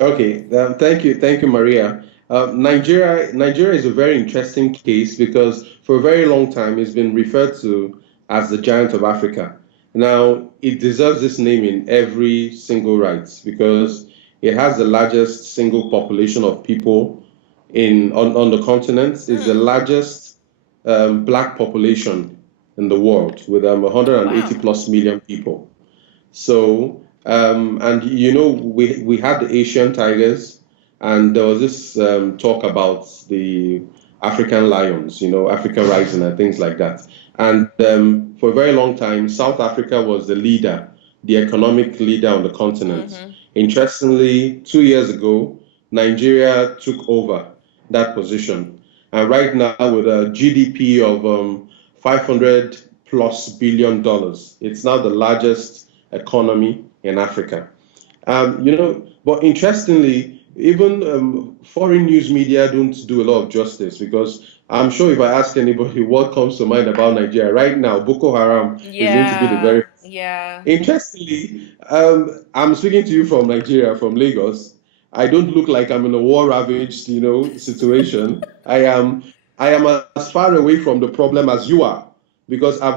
Okay, thank you, Maria. Nigeria is a very interesting case because for a very long time it's been referred to as the giant of Africa. Now, it deserves this name in every single right because it has the largest single population of people on the continent. It's the Mm. largest black population in the world with 180 Wow. plus million people. So, and we had the Asian tigers, and there was this talk about the African lions, African rising and things like that. And for a very long time, South Africa was the leader, the economic leader on the continent. Mm-hmm. Interestingly, 2 years ago, Nigeria took over that position. And right now, with a GDP of 500 plus billion dollars, it's now the largest economy in Africa. But interestingly, even foreign news media don't do a lot of justice because I'm sure if I ask anybody what comes to mind about Nigeria right now, Boko Haram is going to be the Yeah. very. Yeah. Interestingly, I'm speaking to you from Nigeria, from Lagos. I don't look like I'm in a war-ravaged, situation. I am as far away from the problem as you are because I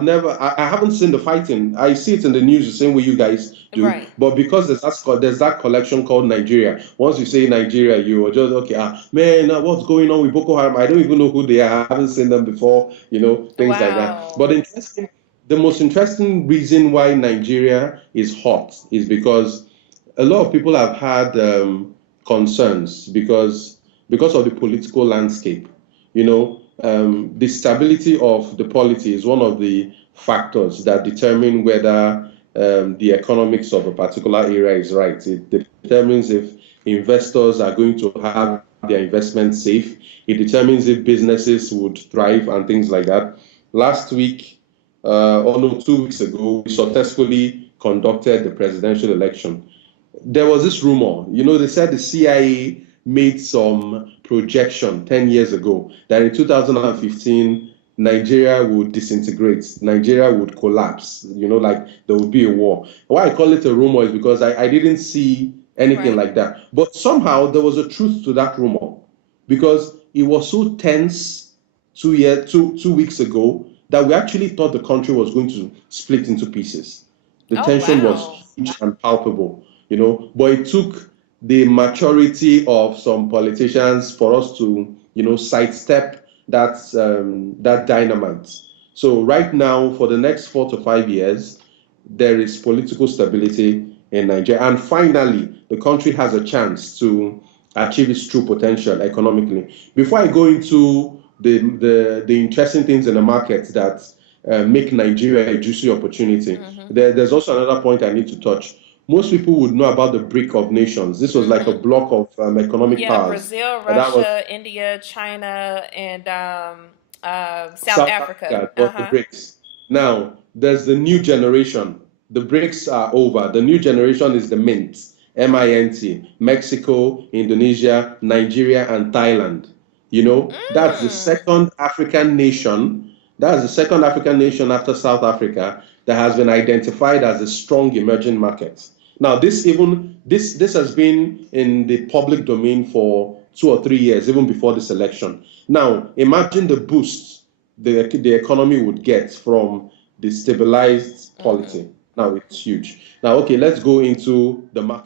haven't seen the fighting. I see it in the news the same way you guys do, Right. but because there's that collection called Nigeria. Once you say Nigeria, you are just okay. Man, what's going on with Boko Haram? I don't even know who they are. I haven't seen them before. Things like that. Wow. But the most interesting reason why Nigeria is hot is because a lot of people have had concerns because of the political landscape. The stability of the polity is one of the factors that determine whether the economics of a particular area is right. It determines if investors are going to have their investment safe. It determines if businesses would thrive and things like that. Last week, or no, 2 weeks ago, we successfully conducted the presidential election. There was this rumor, they said the CIA made some projection 10 years ago that in 2015, Nigeria would disintegrate, Nigeria would collapse, like there would be a war. Why I call it a rumor is because I didn't see anything Right. like that. But somehow there was a truth to that rumor because it was so tense 2 weeks ago that we actually thought the country was going to split into pieces. The Oh, tension wow. was huge and palpable, but it took the maturity of some politicians for us to, sidestep that dynamite. So right now, for the next 4 to 5 years, there is political stability in Nigeria, and finally, the country has a chance to achieve its true potential economically. Before I go into the interesting things in the market that make Nigeria a juicy opportunity, Mm-hmm. there's also another point I need to touch. Most people would know about the BRIC of nations. This was like a Mm-hmm. block of economic Yeah, powers. Brazil, That was Russia, India, China, and South South Africa. Africa, was the Uh-huh. BRICS. Now, there's the new generation. The BRICS are over. The new generation is the MINT, MINT, Mexico, Indonesia, Nigeria, and Thailand. That's the Mm. second African nation. That's the second African nation after South Africa that has been identified as a strong emerging market. Now, this has been in the public domain for 2 or 3 years, even before this election. Now, imagine the boost the economy would get from the stabilized Mm-hmm. polity. Now it's huge. Now, okay, let's go into the market.